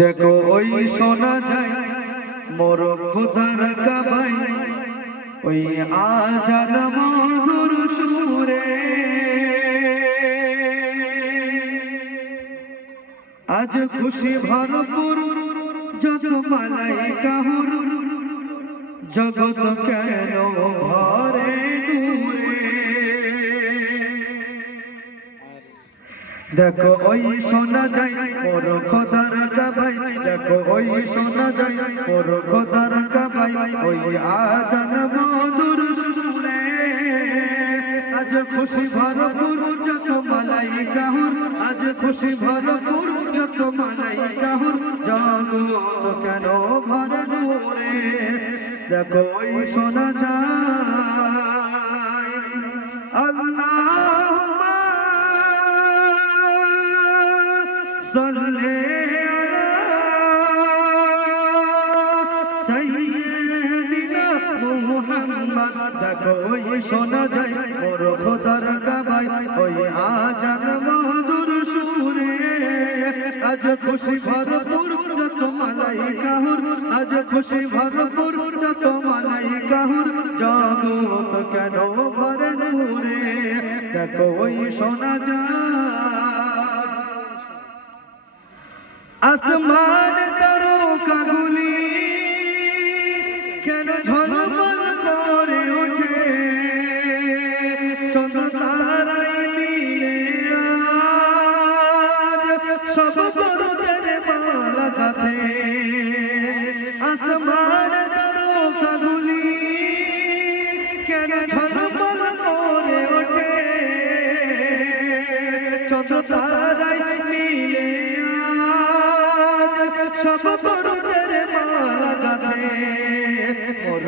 দেখো ওই শোনা যায় মোর খোদার কাবাই, ওই আজান মধুর সুরে। আজ খুশি ভরপুর যত মালাইকা হুর, জগৎ কেন ভরে নূরে। দেখো ওই শোনা যায় মোর খোদার কাবাই, দেখো ওই শোনা যায় মোর খোদার কাবাই, ওই আজান মধুর সুরে। আজ খুশি ভরপুর যত মালাইকা হুর, আজ খুশি ভরপুর যত মালাইকা হুর, জগৎ কেন ভরে নূরে। দেখো ওই শোনা যায় আল্লাহুম্মা সাল্লি আলা সাইয়্যিদিনা মুহাম্মদ। দেখো ওই শোনা যায় মোর খোদার কাবাই, ওই আজান মধুর সুরে। আজ খুশি ভরপুর যত মালাইকা হুর, আজ খুশি ভরপুর যত মালাইকা হুর, জগৎ কেন ভরে নূরে। দেখো ওই শোনা যায় আসমান তারকাগুলি কেন ঝলমল করে ওঠে, চন্দ্র তারাই মিলে আজ সব দরদের মালা গাঁথে। আসমান তারকাগুলি কেন ঝলমল করে ওঠে, চন্দ্র তারাই মিলে সব দরদের মালা গাঁথে। ওর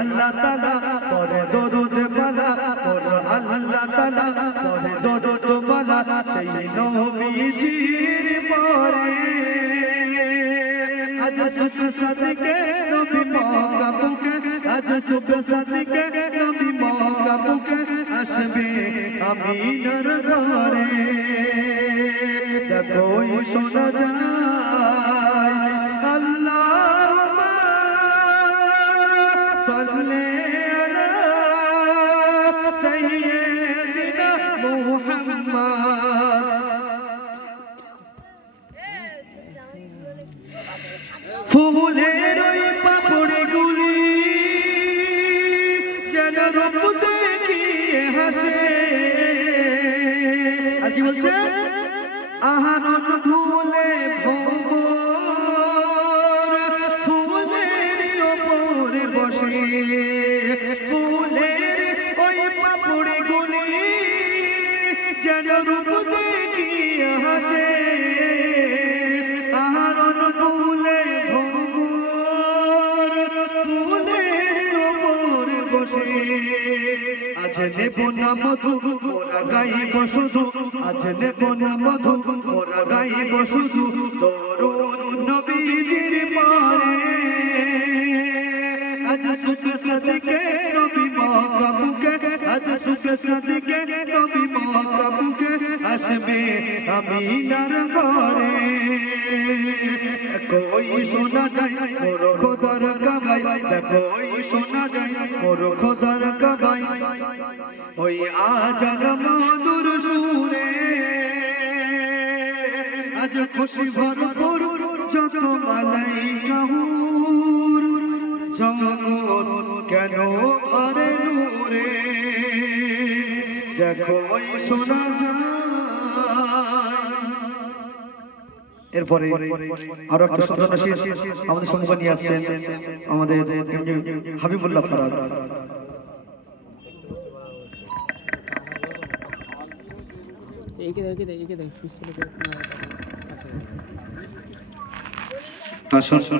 আল্লাহ তাআলা পরে দরুদ মালা, ওর আল্লাহ তাআলা পরে দরুদ মালা, সেই নবীজির পরে। আজ সুখ সাদিকে নবী মক্কা বুকে, আজ সুখ সাদিকে নবী মক্কা বুকে, আসবে আমিনার ঘরে। দেখো ওই শোনা যায় আল্লাহুম্মা সাল্লি আলা সাইয়্যিদিনা মুহাম্মদ। ফুলের ওই পাপড়িগুলি যেন রূপ দেখিয়ে হাসে। আর কি বলছে? আহারন ফুলে ভোর, ফুলের ওপরে বসে। ফুলের ওই পাপড়িগুলি যেন রূপ দেখিয়ে হাসে। আহারন ফুলে ভোর, ফুলের ওপরে বসে। আজ নেব না মধু মোরা গাইব শুধু, আজ নেব না মধু মোরা গাইব শুধু, দরুদ নবীজির পরে। আজ সুখ সাদিকে নবী মক্কা বুকে, আজ সুখ সাদিকে নবী মক্কা বুকে, আসবে আমিনার ঘরে। দেখো ওই শোনা যায় মোর খোদার কাবাই, দেখো ওই শোনা যায় মোর খোদার কাবাই, ওই আজান মধুর সুরে। আজ খুশি ভরপুর যত মালাইকা হুর, জগৎ কেন ভরে নূরে। দেখো ওই শোনা যায়। এরপরে আরো একটা সুন্দর নসিহত আমাদের সম্মুখে নিয়ে আসছেন আমাদের হাবিবুল্লাহ ফরাদ। সুস্থ